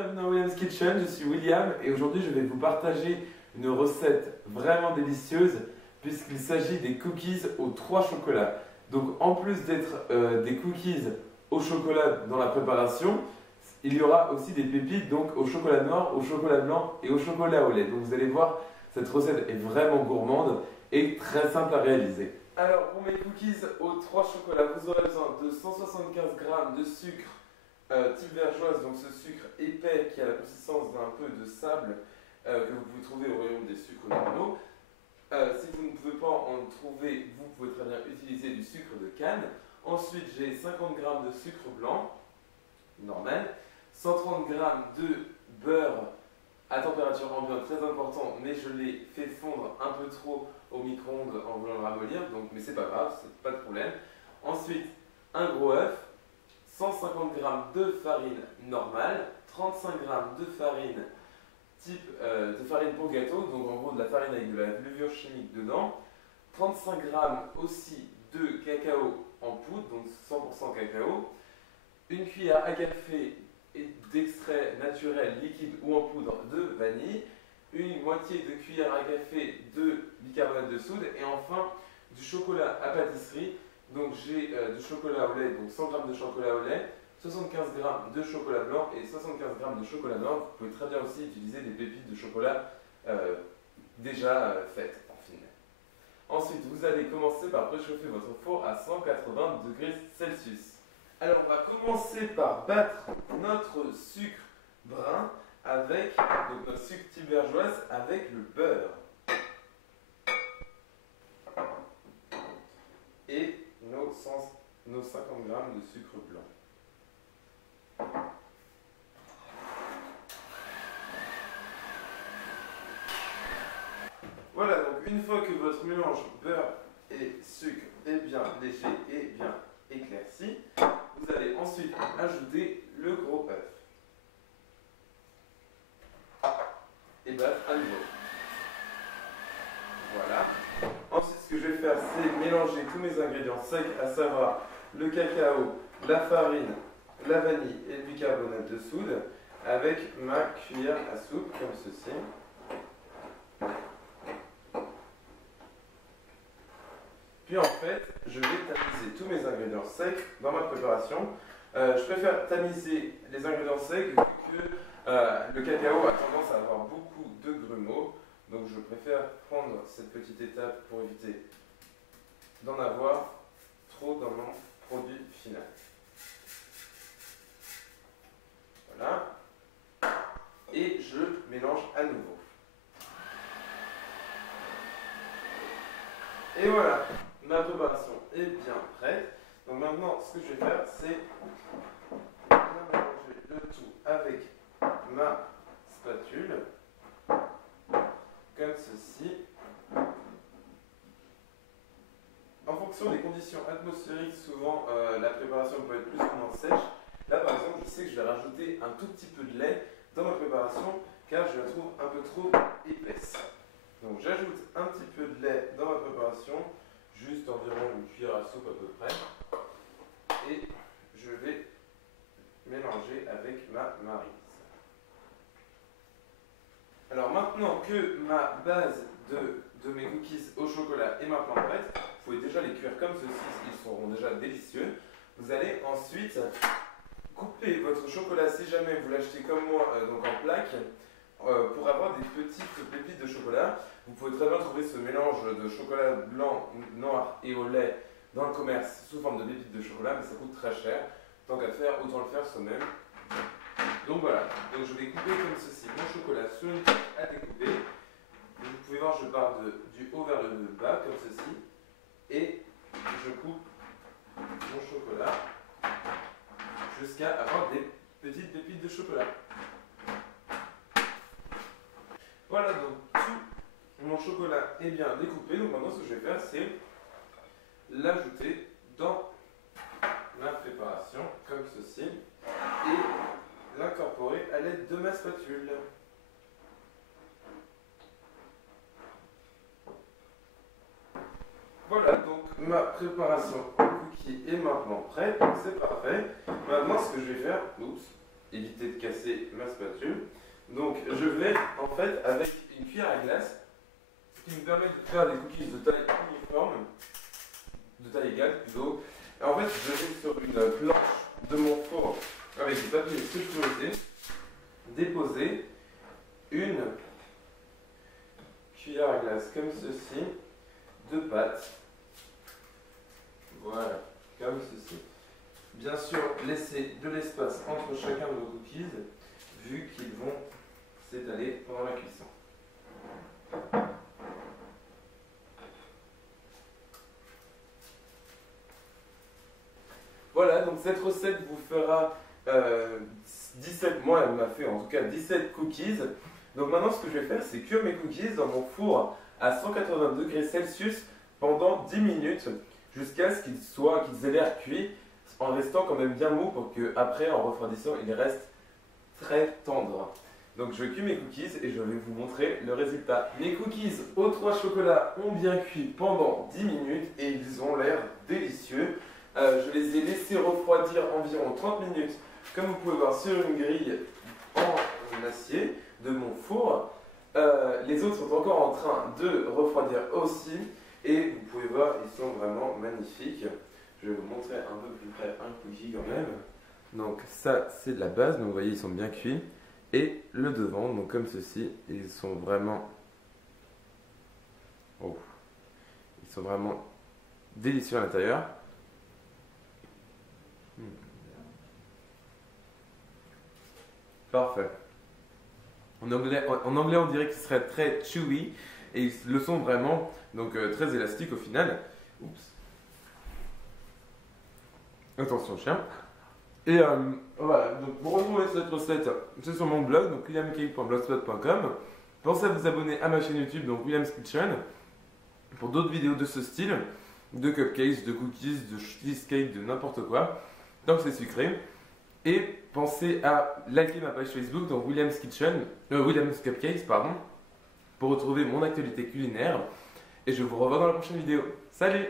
bienvenue dans William's Kitchen, je suis William et aujourd'hui je vais vous partager une recette vraiment délicieuse puisqu'il s'agit des cookies aux 3 chocolats. Donc en plus d'être des cookies au chocolat dans la préparation, il y aura aussi des pépites donc au chocolat noir, au chocolat blanc et au chocolat au lait. Donc vous allez voir, cette recette est vraiment gourmande et très simple à réaliser. Alors pour mes cookies aux 3 chocolats, vous aurez besoin de 175 g de sucre type vergeoise, donc ce sucre épais qui a la consistance d'un peu de sable que vous pouvez trouver au rayon des sucres normaux. Si vous ne pouvez pas en trouver, vous pouvez très bien utiliser du sucre de canne. Ensuite, j'ai 50 g de sucre blanc, normal, 130 g de beurre à température ambiante, très important, mais je l'ai fait fondre un peu trop au micro-ondes en voulant le ramollir, donc, mais c'est pas grave, c'est pas de problème. Ensuite, un gros œuf, 150 g de farine normale, 35 g de farine type de farine pour gâteau, donc en gros de la farine avec de la levure chimique dedans, 35 g aussi de cacao en poudre, donc 100% cacao, une cuillère à café d'extrait naturel liquide ou en poudre de vanille, une moitié de cuillère à café de bicarbonate de soude et enfin du chocolat à pâtisserie. Donc j'ai du chocolat au lait, donc 100 g de chocolat au lait, 75 g de chocolat blanc et 75 g de chocolat noir. Vous pouvez très bien aussi utiliser des pépites de chocolat déjà faites en fine. Ensuite, vous allez commencer par préchauffer votre four à 180 degrés Celsius. Alors on va commencer par battre notre sucre brun avec, donc notre sucre type vergeoise avec le beurre. Et nos 50 g de sucre blanc. Voilà, donc une fois que votre mélange beurre et sucre est bien léger et bien éclairci, vous allez ensuite ajouter le gros œuf. Et battre à nouveau. Voilà. Ensuite, ce que je vais faire, c'est mélanger tous mes ingrédients secs, à savoir le cacao, la farine, la vanille et le bicarbonate de soude, avec ma cuillère à soupe, comme ceci. Puis en fait, je vais tamiser tous mes ingrédients secs dans ma préparation. Je préfère tamiser les ingrédients secs vu que le cacao a tendance à avoir beaucoup de grumeaux. Donc je préfère prendre cette petite étape pour éviter d'en avoir trop dans mon produit final. Voilà. Et je mélange à nouveau. Et voilà, ma préparation est bien prête. Donc maintenant, ce que je vais faire, c'est bien mélanger le tout avec ma spatule, comme ceci. En fonction des conditions atmosphériques, souvent la préparation peut être plus ou moins sèche. Là par exemple, je sais que je vais rajouter un tout petit peu de lait dans ma préparation car je la trouve un peu trop épaisse. Donc j'ajoute un petit peu de lait dans ma préparation, juste environ une cuillère à soupe à peu près. Et je vais mélanger avec ma maryse. Alors maintenant que ma base de mes cookies au chocolat est maintenant prête, vous pouvez déjà les cuire comme ceci, ils seront déjà délicieux. Vous allez ensuite couper votre chocolat, si jamais vous l'achetez comme moi, donc en plaques, pour avoir des petites pépites de chocolat. Vous pouvez très bien trouver ce mélange de chocolat blanc, noir et au lait dans le commerce sous forme de pépites de chocolat, mais ça coûte très cher. Tant qu'à faire, autant le faire soi-même. Donc voilà, donc je vais couper comme ceci mon chocolat sur une plaque à découper. Vous pouvez voir, je pars du haut vers le bas comme ceci. Et je coupe mon chocolat jusqu'à avoir des petites pépites de chocolat. Voilà, donc tout mon chocolat est bien découpé. Donc maintenant, ce que je vais faire, c'est l'ajouter dans ma préparation, comme ceci, et l'incorporer à l'aide de ma spatule. Voilà, donc ma préparation au cookie est maintenant prête, donc c'est parfait. Maintenant, ce que je vais faire, éviter de casser ma spatule. Donc je vais en fait avec une cuillère à glace, ce qui me permet de faire des cookies de taille uniforme, de taille égale plutôt. Et en fait je vais sur une planche de mon four avec du papier sécurité déposer une cuillère à glace comme ceci, de pâte. Voilà, comme ceci. Bien sûr, laissez de l'espace entre chacun de vos cookies, vu qu'ils vont s'étaler pendant la cuisson. Voilà, donc cette recette vous fera 17, moi elle m'a fait en tout cas 17 cookies. Donc maintenant ce que je vais faire, c'est cuire mes cookies dans mon four à 180 degrés Celsius pendant 10 minutes jusqu'à ce qu'ils aient l'air cuits en restant quand même bien mou pour que après en refroidissant ils restent très tendres. Donc je cuis mes cookies et je vais vous montrer le résultat. Mes cookies aux 3 chocolats ont bien cuit pendant 10 minutes et ils ont l'air délicieux. Je les ai laissés refroidir environ 30 minutes, comme vous pouvez voir sur une grille en acier de mon four. Les autres sont encore en train de refroidir aussi et vous pouvez voir, ils sont vraiment magnifiques. Je vais vous montrer un peu plus près un cookie quand même. Donc ça c'est de la base, donc vous voyez ils sont bien cuits. Et le devant, donc comme ceci, ils sont vraiment... Oh. Ils sont vraiment délicieux à l'intérieur. Parfait. En anglais, on dirait qu'ils seraient très chewy et ils le sont vraiment, donc très élastiques au final. Oups. Attention chien. Et voilà, donc pour retrouver cette recette, c'est sur mon blog, donc williamcake.blogspot.com. Pensez à vous abonner à ma chaîne YouTube, donc William's Kitchen, pour d'autres vidéos de ce style, de cupcakes, de cookies, de cheesecake, de n'importe quoi, tant que c'est sucré. Et pensez à liker ma page Facebook, donc William's Cupcakes, pardon, pour retrouver mon actualité culinaire. Et je vous revois dans la prochaine vidéo. Salut!